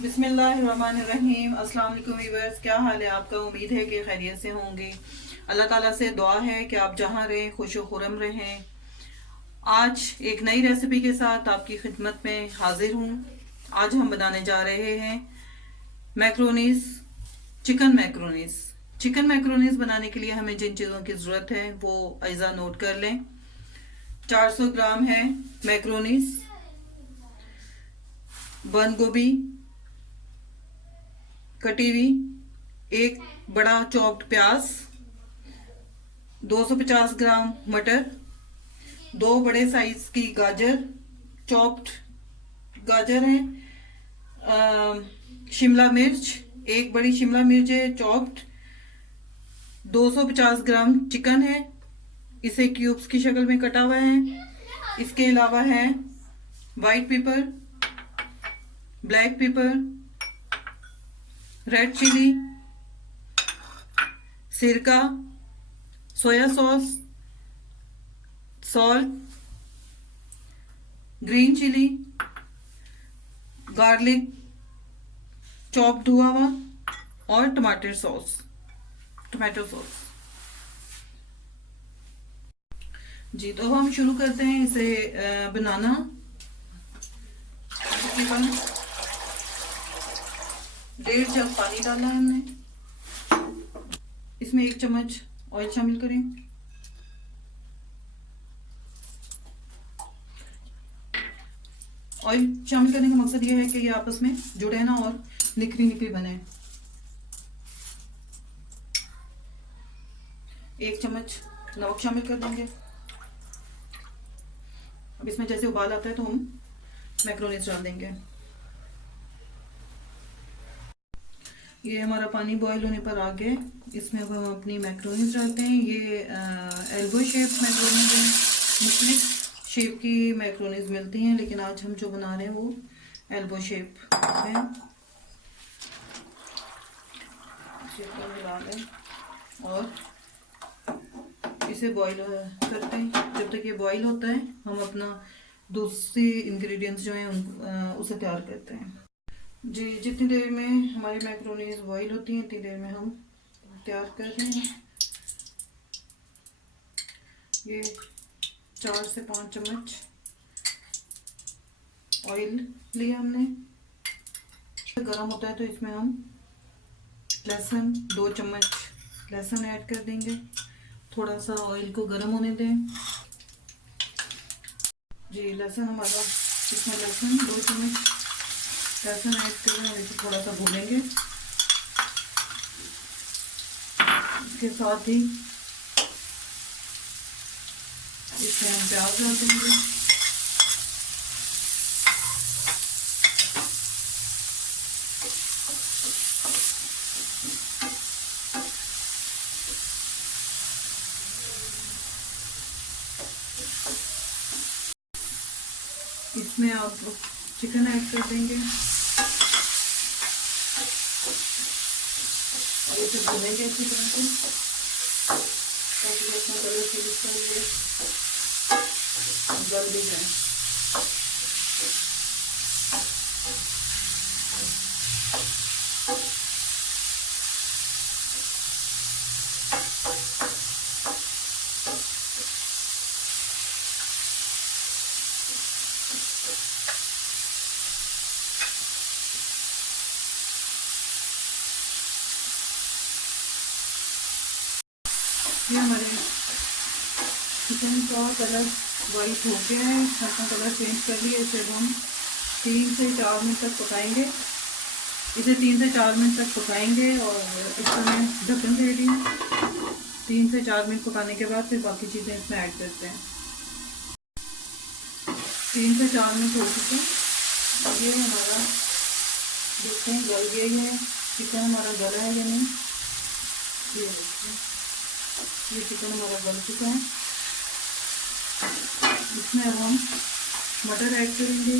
बिस्मिल्लाहिर्रहमानिर्रहीम। अस्सलाम वालेकुम व्यूअर्स, क्या हाल है आपका। उम्मीद है कि खैरियत से होंगे। अल्लाह ताला से दुआ है कि आप जहाँ रहें खुश व खुरम रहें। आज एक नई रेसिपी के साथ आपकी खिदमत में हाजिर हूँ। आज हम बनाने जा रहे हैं मैक्रोनीस, चिकन मैक्रोनीस। चिकन मैक्रोनीस बनाने के लिए हमें जिन चीज़ों की ज़रूरत है वो अज़ा नोट कर लें। 400 ग्राम है मैक्रोनीस, बंद गोभी कटी हुई, एक बड़ा चॉप्ड प्याज, 250 ग्राम मटर, दो बड़े साइज की गाजर, चॉप्ड गाजर है, शिमला मिर्च, एक बड़ी शिमला मिर्च है चॉप्ड, 250 ग्राम चिकन है, इसे क्यूब्स की शक्ल में कटा हुआ है। इसके अलावा है white pepper, black pepper, red chilli, सिरका, soya sauce, salt, green chilli, garlic chopped हुआ हुआ और टमाटर सॉस, टमाटो सॉस। जी, तो हम शुरू करते हैं इसे बनाना। तकरीबन 1.5 जग पानी डाला है हमने। इसमें 1 चम्मच ऑयल शामिल करें। ऑयल शामिल करने का मकसद यह है कि ये आपस में जुड़े ना और निखरी निखरी बने। 1 चम्मच नमक शामिल कर देंगे। अब इसमें जैसे उबाल आता है तो हम मैक्रोनीस डाल देंगे। ये हमारा पानी बॉईल होने पर आ गया। इसमें अब हम अपनी मैक्रोनीस डालते हैं। ये एल्बो शेप मैक्रोनीस है। मुख्तलिफ शेप की मैक्रोनीस मिलती हैं, लेकिन आज हम जो बना रहे हैं वो एल्बो शेप है। इसे मिला लें और इसे बॉईल करते हैं। जब तक ये बॉईल होता है हम अपना दूसरी इंग्रेडिएंट्स जो हैं उसे तैयार करते हैं। जी, जितनी देर में हमारी मैक्रोनीस बॉईल होती हैं इतनी देर में हम तैयार कर रहे हैं। ये 4 से 5 चम्मच ऑयल लिया हमने। गरम होता है तो इसमें हम लहसुन 2 चम्मच लहसुन ऐड कर देंगे। थोड़ा सा ऑयल को गरम होने दें। जी, लहसुन हमारा, इसमें लहसुन 2 चम्मच लहसुन ऐड करें और इसे थोड़ा सा भूनेंगे। इसके साथ ही इसमें हम प्याज डाल देंगे। इसमें आप चिकन ऐड कर देंगे और इसे भूनेंगे अच्छी तरह से ताकि अपना कलर चेंज गल भी जाए। ये हमारे चिकन का कलर वाइट हो गया है, हल्का कलर चेंज कर लिया। इसे हम 3 से 4 मिनट तक पकाएंगे। इसे 3 से 4 मिनट तक पकाएंगे और इस समय ढक्कन दे दी। 3 से 4 मिनट पकाने के बाद फिर बाकी चीज़ें इसमें ऐड करते हैं। 3 से 4 मिनट हो चुके हैं। ये हमारा देखते हैं गल गया है चिकन, हमारा गला है या नहीं। ये चिकन हमारा गल चुका है। इसमें अब हम मटर ऐड करेंगे।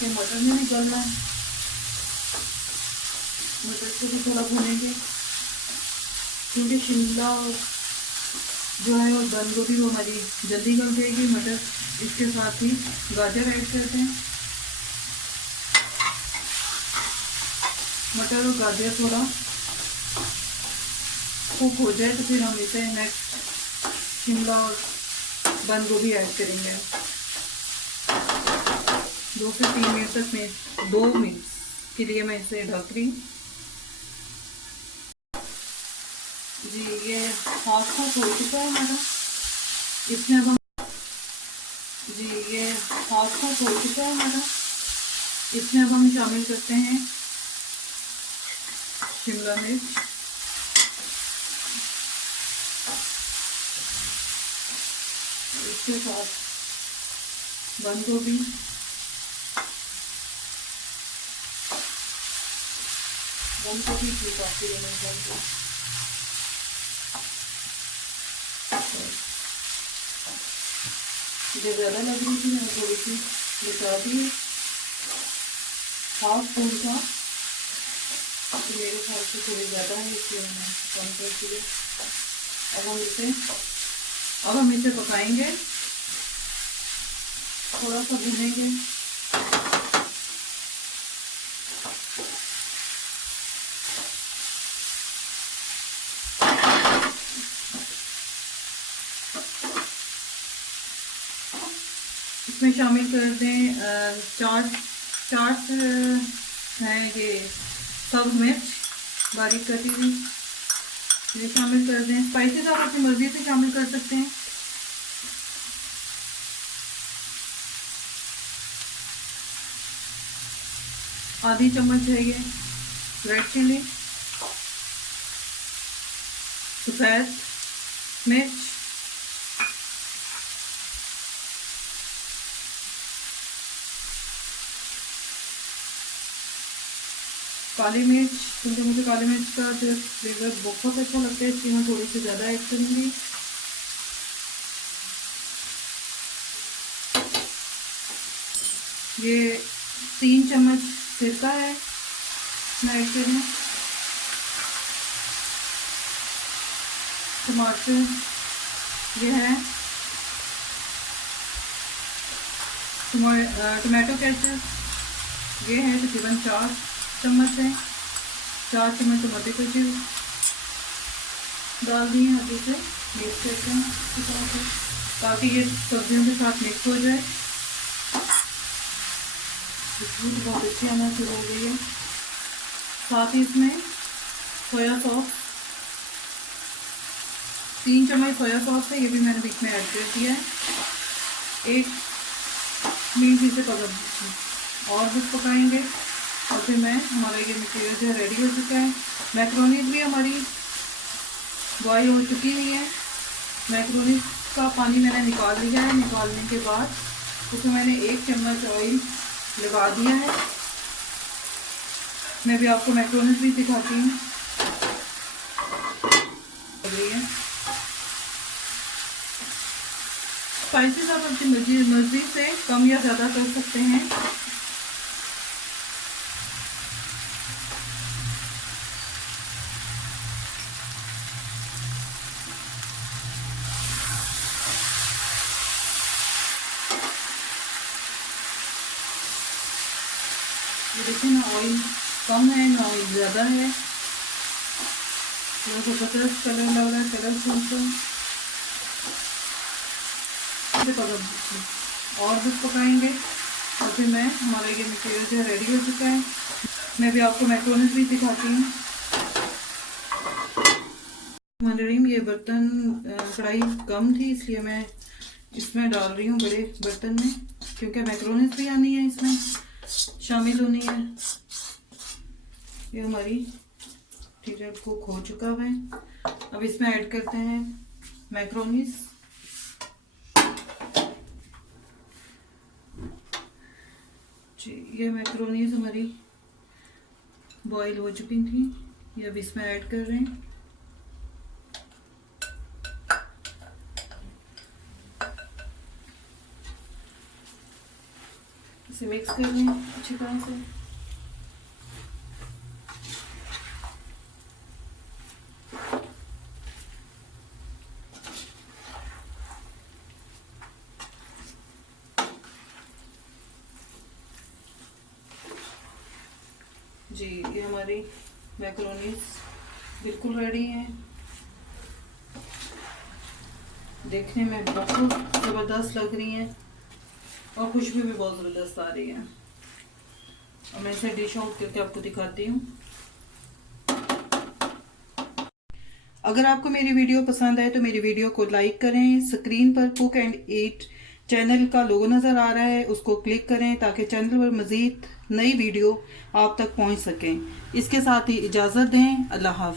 ये मटर में भी गलना है, मटर को भी थोड़ा भूनेंगे क्योंकि शिमला जो है वो बंद गोभी वो हमारी जल्दी गल जाएगी। मटर इसके साथ ही गाजर ऐड करते हैं। मटर और गाजर थोड़ा कुक हो जाए तो फिर हम इसे नेक्स्ट शिमला और बंद गोभी ऐड करेंगे। 2 से 3 मिनट तक मैं 2 मिनट के लिए मैं इसे ढक रही। जी ये हाफ कुक हो चुका है हमारा। इसमें अब हम इसमें अब हम शामिल करते हैं शिमला मिर्च, इसके साथ बंद गोभी, ठीक आती है मुझे ज़्यादा लग रही थी, मैंने थोड़ी सी बचा दी। हाफ फूल था तो मेरे ख्याल से थोड़ी ज़्यादा है, इसलिए मैंने कम कर दिया। अब हम इसे पकाएंगे, थोड़ा सा भूनेंगे। इसमें शामिल कर दें चार है ये सब्ज मिर्च बारीक कटी हुई, ये शामिल कर दें। स्पाइसेस आप अपनी मर्जी से शामिल कर सकते हैं। आधी चम्मच है ये रेड चिली, सफ़ेद मिर्च, काली मिर्च, क्योंकि मुझे काली मिर्च का जो फ्लेवर बहुत अच्छा लगता है, इसलिए मैं थोड़ी सी ज़्यादा ऐड करूँगी। ये 3 चम्मच सिरका है मैं ऐड करूँ। टमाटर ये है, टमाटो केचप ये है तकरीबन 4 चम्मच है। 4 चम्मच टमाटर केचप डाल दिए। अब इसे मिक्स करते हैं ताकि ये सब्जियों के साथ मिक्स हो जाए। खुशबू बहुत अच्छी आना शुरू हो गई है। साथ ही इसमें सोया सॉस 3 चम्मच सोया सॉस है, ये भी मैंने बीच में ऐड कर दिया है। 1 मिनट इसे और भी पकाएंगे और फिर हमारा ये मटेरियल जो है रेडी हो चुका है। मैक्रोनीज भी हमारी बॉईल हो चुकी हुई है। मैक्रोनीज का पानी मैंने निकाल लिया है। निकालने के बाद उसमें मैंने 1 चम्मच ऑयल लगा दिया है। मैं भी आपको मैक्रोनीज भी दिखाती हूँ। स्पाइसेस आप अपनी मर्जी से कम या ज़्यादा कर सकते हैं। ये देखिए ना, ऑयल कम है ना ऑयल ज़्यादा है। थोड़ा ज़बरदस्त कलर लग रहा है, कलरफुल और भी पकाएंगे और फिर हमारा ये मटेरियल जो है रेडी हो चुका है। मैं भी आपको मैक्रोनीज भी दिखाती हूँ। मंडरीम ये बर्तन कढ़ाई कम थी, इसलिए मैं इसमें डाल रही हूँ बड़े बर्तन में, क्योंकि मैक्रोनीज भी आनी है, इसमें शामिल होनी है। ये हमारी मटेरियल कुक हो चुका है। अब इसमें ऐड करते हैं मैक्रोनीज। जी ये मैक्रोनीज हमारी बॉईल हो चुकी थी, ये अब इसमें ऐड कर रहे हैं। इसे मिक्स कर लें अच्छी तरह से। जी ये हमारी मैक्रोनीज बिल्कुल रेडी हैं। देखने में बहुत ज़बरदस्त लग रही हैं और खुशबू भी बहुत ज़बरदस्त आ रही है। और मैं इसे डिश आउट करके आपको दिखाती हूँ। अगर आपको मेरी वीडियो पसंद आए तो मेरी वीडियो को लाइक करें। स्क्रीन पर कुक एंड ईट चैनल का लोगो नज़र आ रहा है, उसको क्लिक करें ताकि चैनल पर मज़ीद नई वीडियो आप तक पहुंच सकें। इसके साथ ही इजाज़त दें। अल्लाह हाफ़िज़।